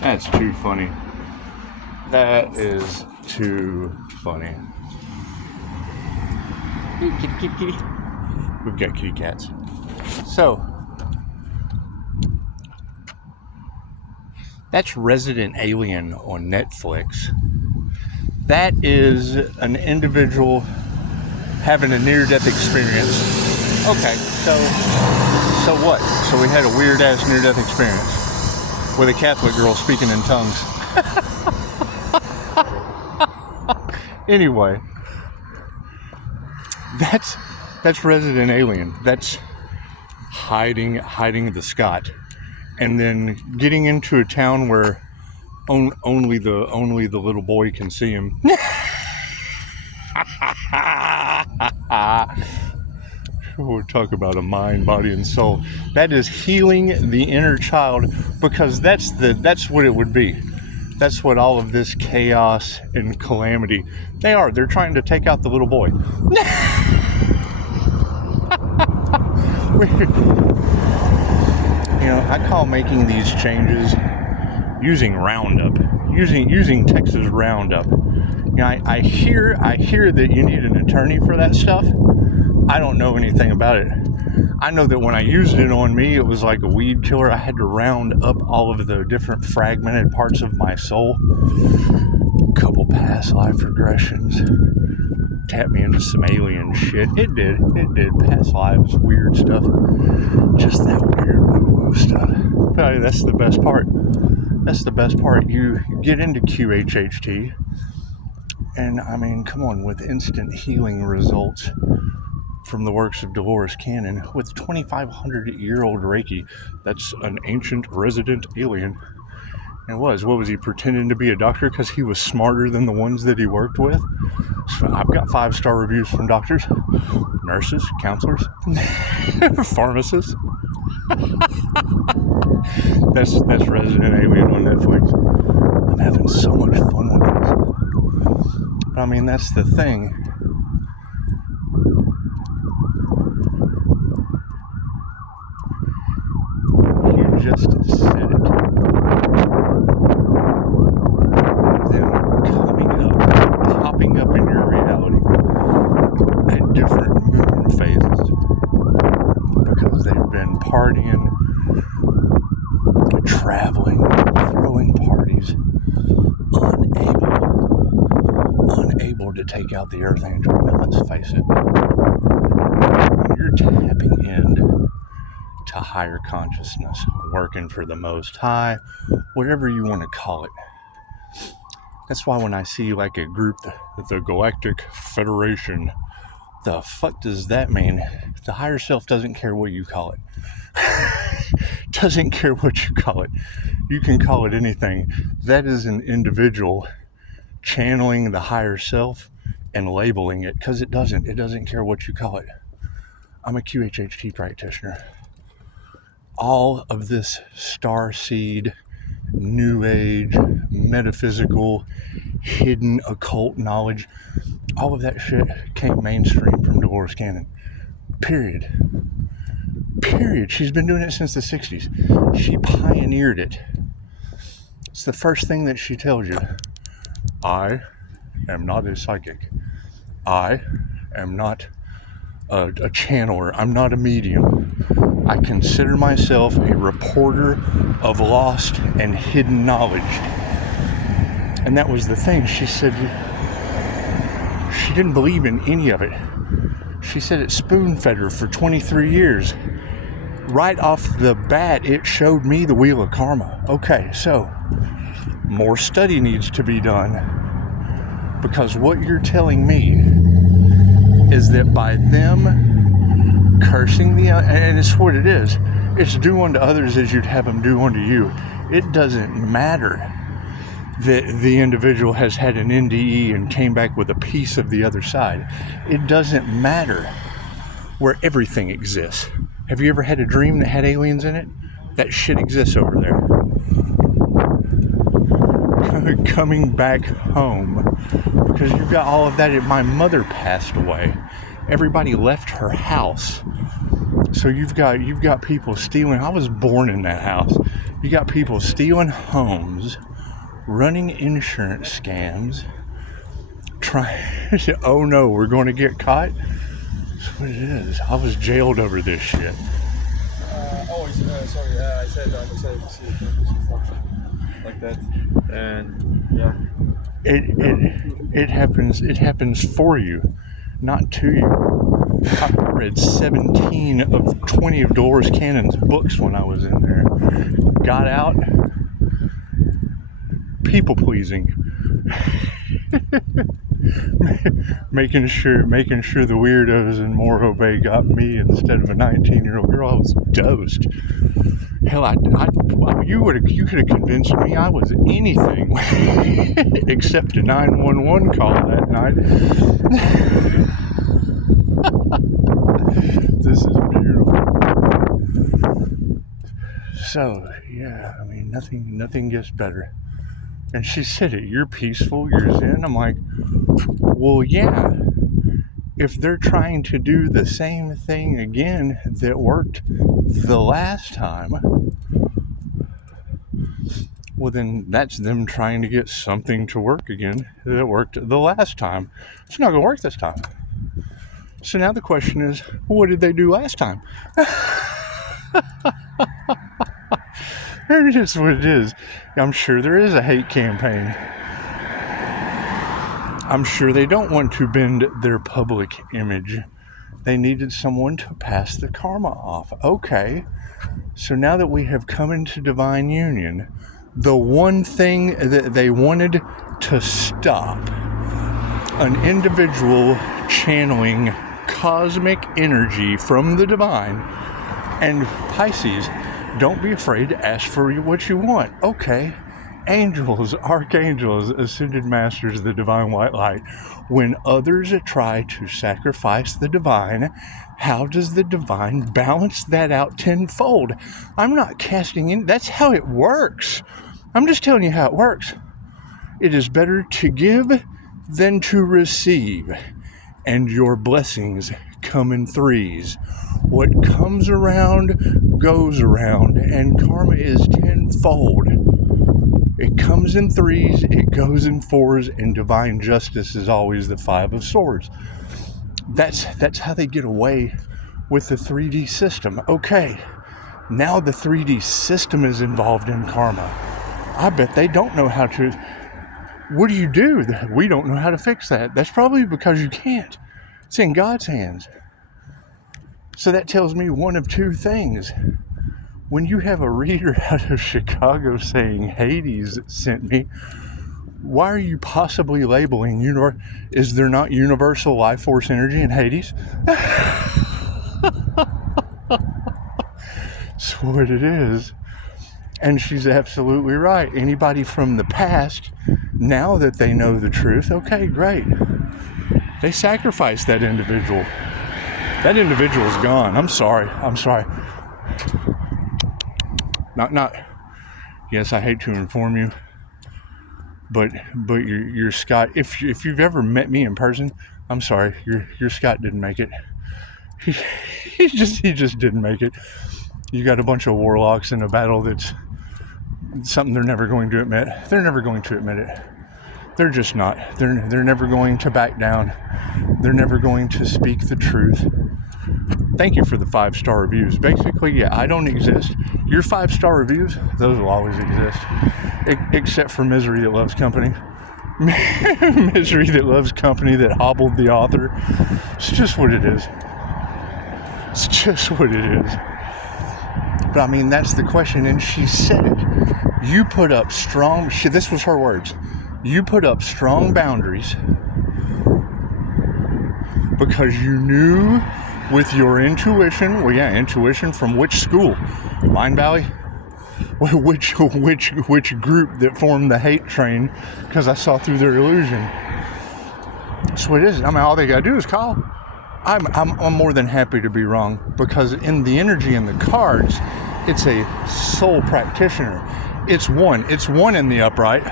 That's too funny. That is too funny. Hey, kitty, kitty, kitty. We've got kitty cats. So, that's Resident Alien on Netflix. That is an individual having a near-death experience. Okay, so what? So we had a weird-ass near-death experience with a Catholic girl speaking in tongues. Anyway, that's Resident Alien. That's hiding the Scott, and then getting into a town where only the little boy can see him. We'll talk about a mind, body, and soul. That is healing the inner child, because that's what it would be. That's what all of this chaos and calamity, they're trying to take out the little boy. I call making these changes using Roundup, using Texas Roundup. I hear that you need an attorney for that stuff. I don't know anything about it. I know that when I used it on me, it was like a weed killer. I had to round up all of the different fragmented parts of my soul. A couple past life regressions. Tapped me into some alien shit. It did. Past lives, weird stuff. Just that weird woo-woo stuff. But that's the best part. You get into QHHT, and I mean, come on, with instant healing results from the works of Dolores Cannon, with 2,500-year-old Reiki. That's an ancient resident alien. It was. What was he, pretending to be a doctor because he was smarter than the ones that he worked with? So I've got 5-star reviews from doctors, nurses, counselors, pharmacists. That's Resident Alien on Netflix. I'm having so much fun with this. I mean, that's the thing. You just said it. Them popping up in your reality at different moon phases, because they've been partying, traveling, throwing parties, unable to take out the Earth Angel. Now, let's face it, when you're tapping in to higher consciousness, working for the Most High, whatever you want to call it. That's why when I see like a group, the Galactic Federation, the fuck does that mean? The higher self doesn't care what you call it. Doesn't care what you call it. You can call it anything. That is an individual channeling the higher self and labeling it, because it doesn't care what you call it. I'm a QHHT practitioner. All of this starseed, new age, metaphysical, hidden occult knowledge, all of that shit came mainstream from Dolores Cannon. Period. She's been doing it since the 60s. She pioneered it. It's the first thing that she tells you. I am not a psychic. I am not a channeler. I'm not a medium. I consider myself a reporter of lost and hidden knowledge. And that was the thing. She said she didn't believe in any of it. She said it spoon-fed her for 23 years. Right off the bat, it showed me the wheel of karma. Okay, so more study needs to be done, because what you're telling me is that by them cursing and it's what it is. It's do unto others as you'd have them do unto you. It doesn't matter that the individual has had an NDE and came back with a piece of the other side. It doesn't matter where everything exists. Have you ever had a dream that had aliens in it? That shit exists over there. Coming back home, because you've got all of that. My mother passed away. Everybody left her house So you've got people stealing. I was born in that house. You got people stealing homes, running insurance scams, trying to, oh no, we're going to get caught. That's what it is. I was jailed over this shit. Sorry, I said I was able to see stuff like that, and yeah. It happens for you, not to you. I read 17 of 20 of Dolores Cannon's books when I was in there. Got out, people pleasing. making sure the weirdos in Morro Bay got me instead of a 19-year-old girl. I was dosed. Hell, you could have convinced me I was anything except a 911 call that night. This is beautiful. So yeah, I mean, nothing gets better. And she said it, you're peaceful, you're zen. I'm like, well, yeah. If they're trying to do the same thing again that worked the last time, well, then that's them trying to get something to work again that worked the last time. It's not going to work this time. So now the question is, what did they do last time? It is what it is. I'm sure there is a hate campaign. I'm sure they don't want to bend their public image. They needed someone to pass the karma off. Okay, so now that we have come into divine union, the one thing that they wanted to stop, an individual channeling cosmic energy from the divine, and Pisces, don't be afraid to ask for what you want. Okay. Angels, archangels, ascended masters, the divine white light. When others try to sacrifice the divine, how does the divine balance that out tenfold? I'm not casting in. That's how it works. I'm just telling you how it works. It is better to give than to receive, and your blessings come in threes. What comes around goes around, and karma is tenfold. It comes in threes, it goes in fours, and divine justice is always the 5 of swords. That's how they get away with the 3D system. Okay, now the 3D system is involved in karma. I bet they don't know how to. What do you do? We don't know how to fix that. That's probably because you can't. It's in God's hands. So that tells me one of two things. When you have a reader out of Chicago saying Hades sent me, why are you possibly labeling is there not universal life force energy in Hades? That's what it is. And she's absolutely right. Anybody from the past, now that they know the truth, okay, great. They sacrificed that individual. That individual's gone. I'm sorry. Not. Yes, I hate to inform you, but your Scott. If you've ever met me in person, I'm sorry. Your Scott didn't make it. He just didn't make it. You got a bunch of warlocks in a battle that's something they're never going to admit. They're never going to admit it. They're just not. They're never going to back down. They're never going to speak the truth. Thank you for the 5-star reviews. Basically, yeah, I don't exist. Your 5-star reviews, those will always exist. Except for Misery That Loves Company. Misery That Loves Company that hobbled the author. It's just what it is. It's just what it is. But I mean, that's the question, and she said it. You put up strong, this was her words. You put up strong boundaries because you knew with your intuition, well, yeah, intuition from which school? Mind Valley? Which group that formed the hate train? Because I saw through their illusion. That's what it is. I mean, all they gotta do is call. I'm more than happy to be wrong, because in the energy in the cards, it's a soul practitioner. It's one in the upright,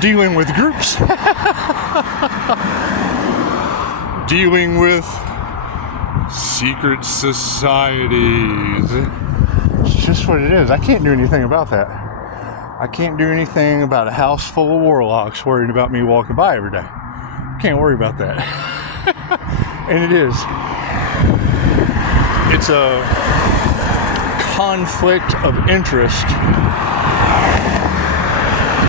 dealing with groups, dealing with Secret societies. It's just what it is. I can't do anything about that. I can't do anything about a house full of warlocks worried about me walking by every day. Can't worry about that. And it is. It's a conflict of interest